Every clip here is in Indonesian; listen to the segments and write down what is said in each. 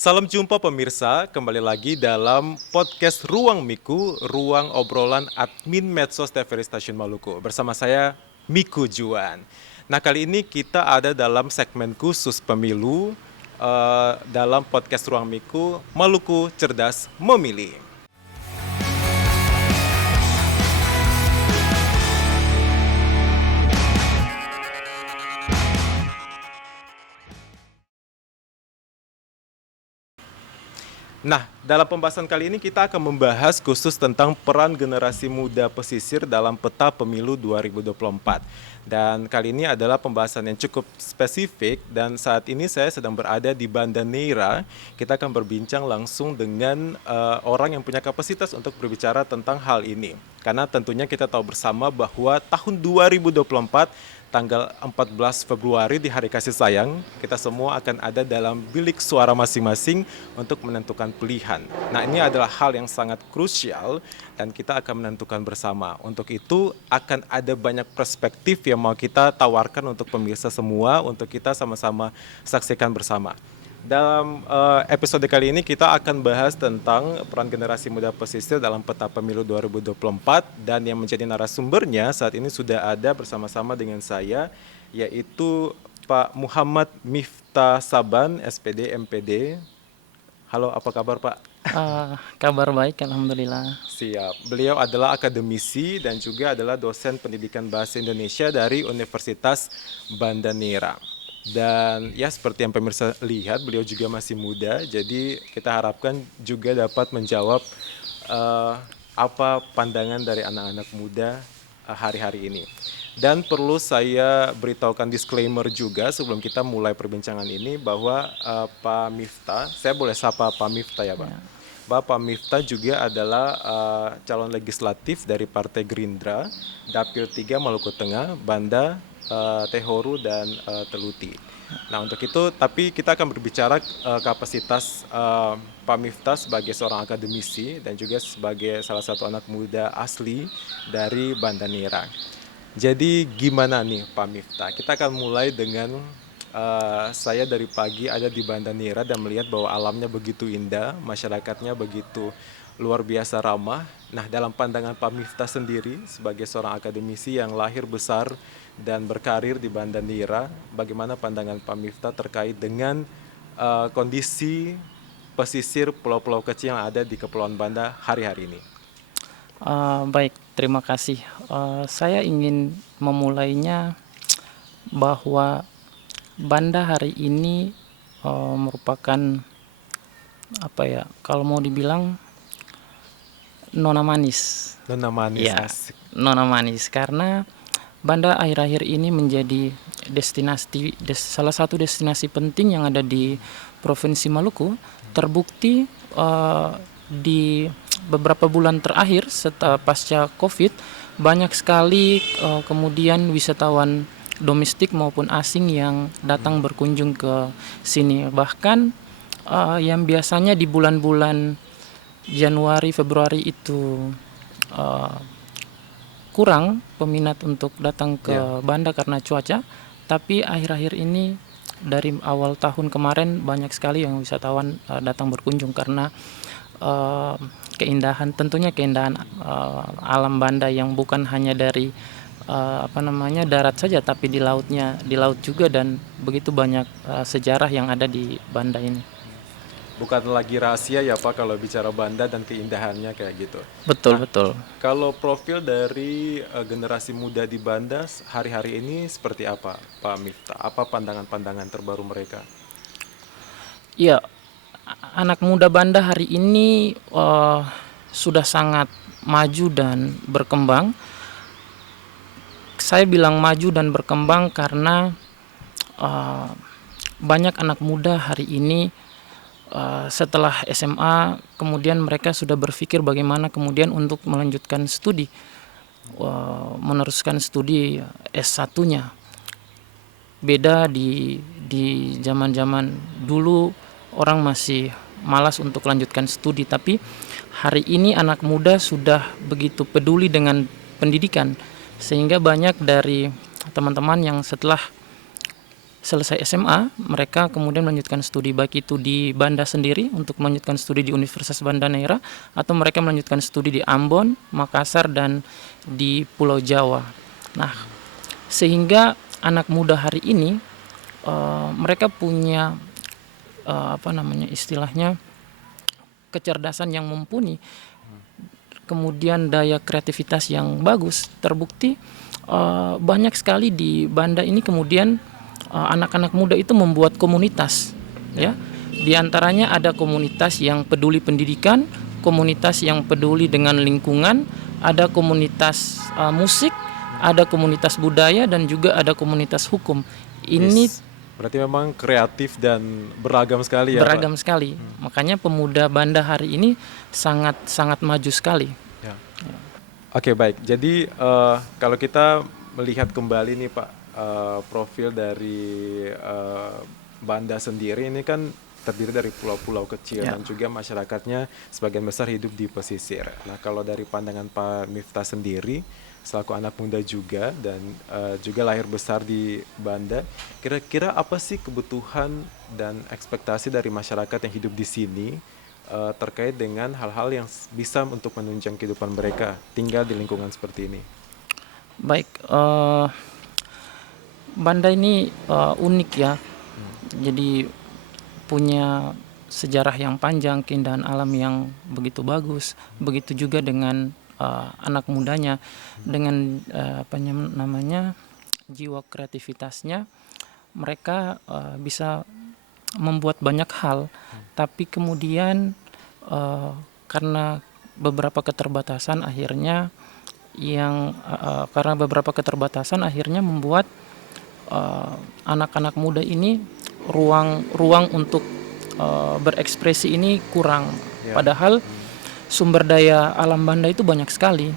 Salam jumpa pemirsa, kembali lagi dalam podcast Ruang Miku, ruang obrolan admin medsos TVRI Stasiun Maluku. Bersama saya, Miku Juan. Nah, kali ini kita ada dalam segmen khusus pemilu dalam podcast Ruang Miku, Maluku Cerdas Memilih. Nah, dalam pembahasan kali ini kita akan membahas khusus tentang peran generasi muda pesisir dalam peta pemilu 2024. Dan kali ini adalah pembahasan yang cukup spesifik dan saat ini saya sedang berada di Banda Neira. Kita akan berbincang langsung dengan orang yang punya kapasitas untuk berbicara tentang hal ini. Karena tentunya kita tahu bersama bahwa tahun 2024 tanggal 14 Februari di Hari Kasih Sayang, kita semua akan ada dalam bilik suara masing-masing untuk menentukan pilihan. Nah, ini adalah hal yang sangat krusial dan kita akan menentukan bersama. Untuk itu akan ada banyak perspektif yang mau kita tawarkan untuk pemirsa semua, untuk kita sama-sama saksikan bersama. Dalam episode kali ini kita akan bahas tentang peran generasi muda pesisir dalam peta pemilu 2024 dan yang menjadi narasumbernya saat ini sudah ada bersama-sama dengan saya, yaitu Pak Muhammad Miftah Saban, SPD MPD. Halo, apa kabar Pak? Kabar baik, alhamdulillah. Siap. Beliau adalah akademisi dan juga adalah dosen pendidikan bahasa Indonesia dari Universitas Banda Neira. Dan ya seperti yang pemirsa lihat, beliau juga masih muda, jadi kita harapkan juga dapat menjawab apa pandangan dari anak-anak muda hari-hari ini. Dan perlu saya beritahukan disclaimer juga sebelum kita mulai perbincangan ini bahwa Pak Miftah, saya boleh sapa Pak Miftah ya Pak? Ya. Bapak Miftah juga adalah calon legislatif dari Partai Gerindra, Dapil 3 Maluku Tengah, Banda, Tehoru, dan Teluti. Nah untuk itu, tapi kita akan berbicara kapasitas Pak Miftah sebagai seorang akademisi dan juga sebagai salah satu anak muda asli dari Banda Neira. Jadi gimana nih Pak Miftah? Kita akan mulai dengan saya dari pagi ada di Banda Neira dan melihat bahwa alamnya begitu indah, masyarakatnya begitu luar biasa ramah. Nah, dalam pandangan Pak Miftah sendiri sebagai seorang akademisi yang lahir besar dan berkarir di Banda Neira, bagaimana pandangan Pak Miftah terkait dengan kondisi pesisir pulau-pulau kecil yang ada di Kepulauan Banda hari-hari ini? Baik, terima kasih. Saya ingin memulainya bahwa Banda hari ini merupakan apa ya? Kalau mau dibilang nona manis. Nona manis, Ya, asik. nona manis karena Banda akhir-akhir ini menjadi salah satu destinasi penting yang ada di Provinsi Maluku. Terbukti di beberapa bulan terakhir setelah pasca COVID banyak sekali kemudian wisatawan domestik maupun asing yang datang berkunjung ke sini. Bahkan yang biasanya di bulan-bulan Januari Februari itu kurang peminat untuk datang ke Banda karena cuaca, tapi akhir-akhir ini dari awal tahun kemarin banyak sekali yang wisatawan datang berkunjung karena tentunya keindahan alam Banda yang bukan hanya dari darat saja, tapi di laut juga, dan begitu banyak sejarah yang ada di Banda ini. Bukan lagi rahasia ya Pak kalau bicara Banda dan keindahannya kayak gitu. Betul, Nah, betul. kalau profil dari generasi muda di Banda hari-hari ini seperti apa Pak Miftah? Apa pandangan-pandangan terbaru mereka? Iya, anak muda Banda hari ini sudah sangat maju dan berkembang. Saya bilang maju dan berkembang karena banyak anak muda hari ini setelah SMA kemudian mereka sudah berpikir bagaimana kemudian untuk melanjutkan studi, meneruskan studi S1-nya. Beda di zaman-zaman dulu orang masih malas untuk lanjutkan studi, tapi hari ini anak muda sudah begitu peduli dengan pendidikan sehingga banyak dari teman-teman yang setelah selesai SMA, mereka kemudian melanjutkan studi baik itu di Banda sendiri untuk melanjutkan studi di Universitas Banda Neira, atau mereka melanjutkan studi di Ambon, Makassar, dan di Pulau Jawa. Nah, sehingga anak muda hari ini mereka punya istilahnya kecerdasan yang mumpuni, kemudian daya kreativitas yang bagus. Terbukti banyak sekali di Banda ini kemudian anak-anak muda itu membuat komunitas, ya. Di antaranya ada komunitas yang peduli pendidikan, komunitas yang peduli dengan lingkungan, ada komunitas musik, ada komunitas budaya, dan juga ada komunitas hukum. Ini Yes. Berarti memang kreatif dan beragam sekali ya, Pak? beragam sekali. Makanya pemuda Banda hari ini sangat sangat maju sekali. Ya. Oke, baik. Jadi kalau kita melihat kembali nih Pak, profil dari Banda sendiri ini kan terdiri dari pulau-pulau kecil Ya. dan juga masyarakatnya sebagian besar hidup di pesisir. Nah, kalau dari pandangan Pak Miftah sendiri, selaku anak muda juga dan juga lahir besar di Banda, kira-kira apa sih kebutuhan dan ekspektasi dari masyarakat yang hidup di sini terkait dengan hal-hal yang bisa untuk menunjang kehidupan mereka tinggal di lingkungan seperti ini? Baik, Banda ini unik ya. Jadi punya sejarah yang panjang, keindahan alam yang begitu bagus. Begitu juga dengan anak mudanya dengan jiwa kreativitasnya, mereka bisa membuat banyak hal. Tapi kemudian karena beberapa keterbatasan akhirnya membuat anak-anak muda ini ruang untuk berekspresi ini kurang. Ya. Padahal sumber daya alam Banda itu banyak sekali.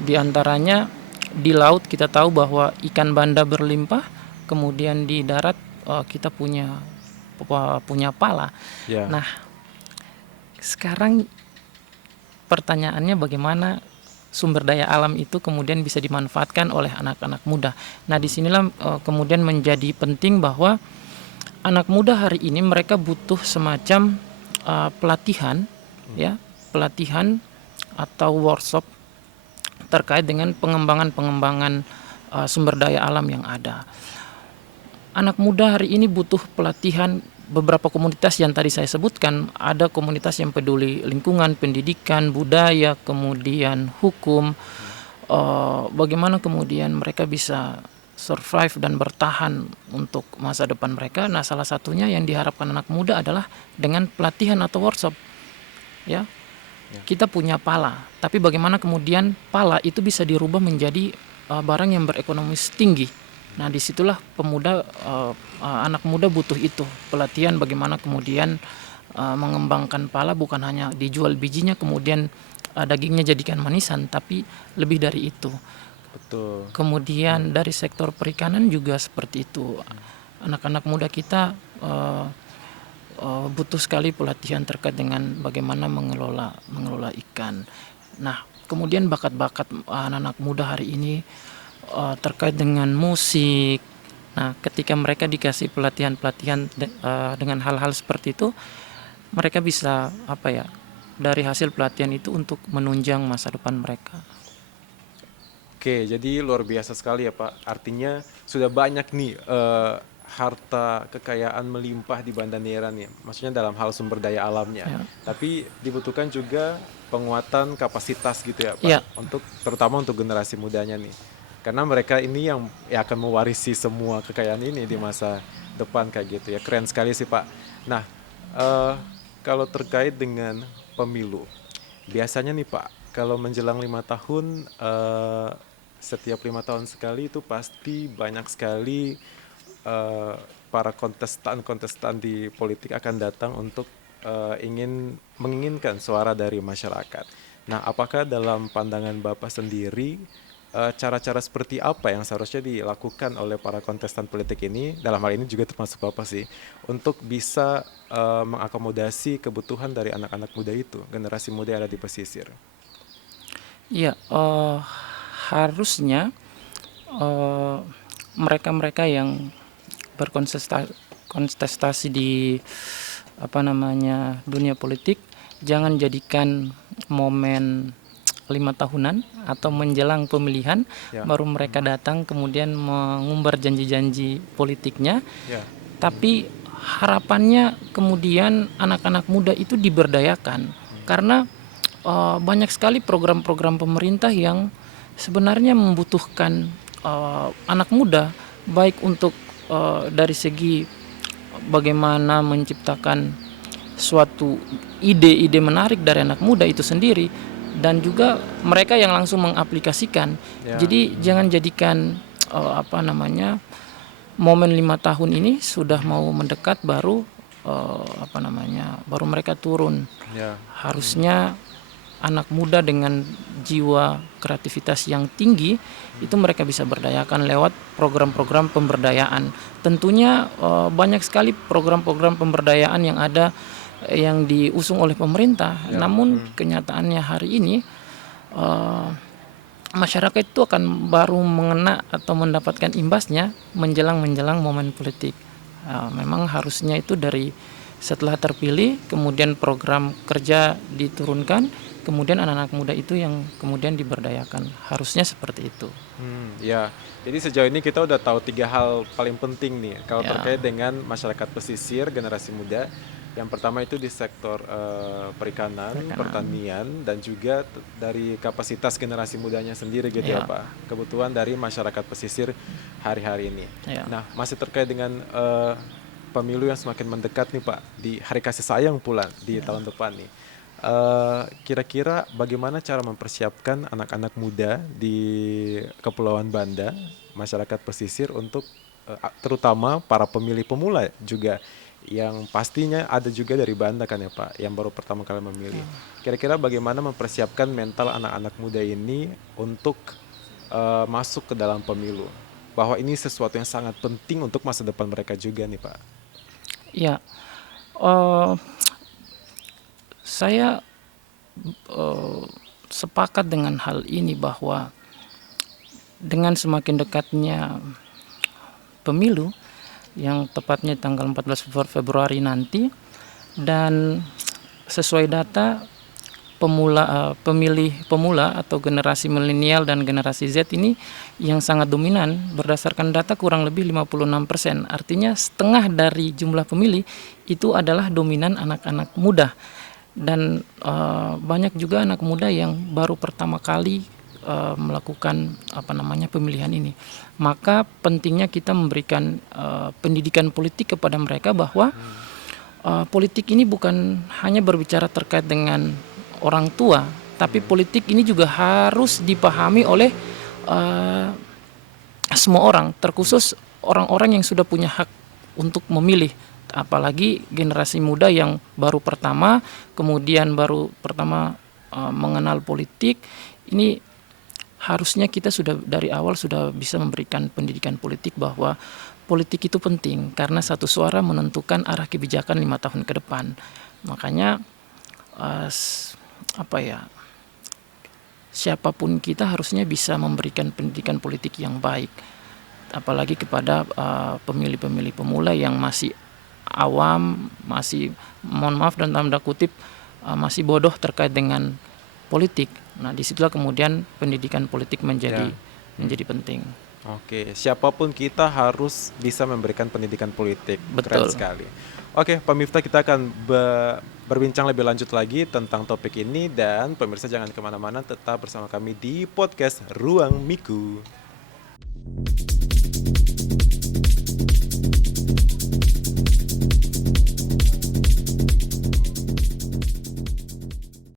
Di antaranya di laut kita tahu bahwa ikan Banda berlimpah, kemudian di darat kita punya pala. Ya. Nah, sekarang pertanyaannya bagaimana sumber daya alam itu kemudian bisa dimanfaatkan oleh anak-anak muda. Nah, disinilah kemudian menjadi penting bahwa anak muda hari ini mereka butuh semacam pelatihan, ya, pelatihan atau workshop terkait dengan pengembangan sumber daya alam yang ada. Anak muda hari ini butuh pelatihan beberapa komunitas yang tadi saya sebutkan. Ada komunitas yang peduli lingkungan, pendidikan, budaya, kemudian hukum. Bagaimana kemudian mereka bisa survive dan bertahan untuk masa depan mereka. Nah, salah satunya yang diharapkan anak muda adalah dengan pelatihan atau workshop. Ya, kita punya pala, tapi bagaimana kemudian pala itu bisa dirubah menjadi barang yang berekonomis tinggi. Nah, disitulah anak muda butuh itu pelatihan bagaimana kemudian mengembangkan pala, bukan hanya dijual bijinya kemudian dagingnya jadikan manisan, tapi lebih dari itu. Betul. Kemudian dari sektor perikanan juga seperti itu. Anak-anak muda kita butuh sekali pelatihan terkait dengan bagaimana mengelola ikan. Nah, kemudian bakat-bakat anak-anak muda hari ini terkait dengan musik. Nah, ketika mereka dikasih pelatihan-pelatihan dengan hal-hal seperti itu, mereka bisa dari hasil pelatihan itu untuk menunjang masa depan mereka. Oke, jadi luar biasa sekali ya Pak. Artinya sudah banyak nih harta kekayaan melimpah di Banda Neira nih. Maksudnya dalam hal sumber daya alamnya. Ya. Tapi dibutuhkan juga penguatan kapasitas gitu ya Pak. Ya. Terutama untuk generasi mudanya nih. Karena mereka ini yang akan mewarisi semua kekayaan ini di masa depan kayak gitu ya. Keren sekali sih Pak. Nah, kalau terkait dengan pemilu, biasanya nih Pak, kalau menjelang 5 tahun, setiap 5 tahun sekali itu pasti banyak sekali para kontestan di politik akan datang untuk menginginkan suara dari masyarakat. Nah, apakah dalam pandangan Bapak sendiri cara-cara seperti apa yang seharusnya dilakukan oleh para kontestan politik ini, dalam hal ini juga termasuk Bapak sih, untuk bisa mengakomodasi kebutuhan dari anak-anak muda itu, generasi muda yang ada di pesisir? Iya, harusnya mereka-mereka yang berkontestasi di dunia politik, jangan jadikan momen 5 tahunan atau menjelang pemilihan Ya. baru mereka datang kemudian mengumbar janji-janji politiknya. Ya. Tapi harapannya kemudian anak-anak muda itu diberdayakan, karena banyak sekali program-program pemerintah yang sebenarnya membutuhkan anak muda, baik untuk dari segi bagaimana menciptakan suatu ide-ide menarik dari anak muda itu sendiri, dan juga mereka yang langsung mengaplikasikan. Ya. Jadi jangan jadikan momen 5 tahun ini sudah mau mendekat baru baru mereka turun. Ya. Harusnya anak muda dengan jiwa kreativitas yang tinggi itu mereka bisa berdayakan lewat program-program pemberdayaan. Tentunya banyak sekali program-program pemberdayaan yang ada yang diusung oleh pemerintah. Ya. Namun kenyataannya hari ini masyarakat itu akan baru mengena atau mendapatkan imbasnya menjelang momen politik. Memang harusnya itu dari setelah terpilih, kemudian program kerja diturunkan, kemudian anak-anak muda itu yang kemudian diberdayakan. Harusnya seperti itu. Ya, jadi sejauh ini kita udah tahu 3 hal paling penting nih kalau Ya. terkait dengan masyarakat pesisir, generasi muda. Yang pertama itu di sektor perikanan, pertanian, dan juga dari kapasitas generasi mudanya sendiri gitu ya Ya. Pak. Kebutuhan dari masyarakat pesisir hari-hari ini. Ya. Nah, masih terkait dengan pemilu yang semakin mendekat nih Pak, di hari kasih sayang pula di tahun depan nih. Kira-kira bagaimana cara mempersiapkan anak-anak muda di Kepulauan Banda, masyarakat pesisir untuk terutama para pemilih pemula juga, yang pastinya ada juga dari Banda kan ya Pak, yang baru pertama kali memilih. Kira-kira bagaimana mempersiapkan mental anak-anak muda ini untuk masuk ke dalam pemilu, bahwa ini sesuatu yang sangat penting untuk masa depan mereka juga nih Pak. Ya, saya sepakat dengan hal ini bahwa dengan semakin dekatnya pemilu yang tepatnya tanggal 14 Februari nanti, dan sesuai data pemilih pemula atau generasi milenial dan generasi Z ini yang sangat dominan, berdasarkan data kurang lebih 56%. Artinya setengah dari jumlah pemilih itu adalah dominan anak-anak muda. Dan banyak juga anak muda yang baru pertama kali melakukan pemilihan ini. Maka pentingnya kita memberikan pendidikan politik kepada mereka bahwa politik ini bukan hanya berbicara terkait dengan orang tua, tapi politik ini juga harus dipahami oleh semua orang, terkhusus orang-orang yang sudah punya hak untuk memilih. Apalagi generasi muda yang baru pertama mengenal politik. Ini harusnya kita sudah dari awal sudah bisa memberikan pendidikan politik bahwa politik itu penting karena satu suara menentukan arah kebijakan 5 tahun ke depan. Makanya siapapun kita harusnya bisa memberikan pendidikan politik yang baik, apalagi kepada pemilih-pemilih pemula yang masih awam, masih dalam tanda kutip masih bodoh terkait dengan politik. Nah, disitulah kemudian pendidikan politik menjadi penting. Oke, siapapun kita harus bisa memberikan pendidikan politik. Betul. Keren sekali. Oke, Pak Miftah, kita akan berbincang lebih lanjut lagi tentang topik ini, dan pemirsa jangan kemana-mana, tetap bersama kami di podcast Ruang Miku.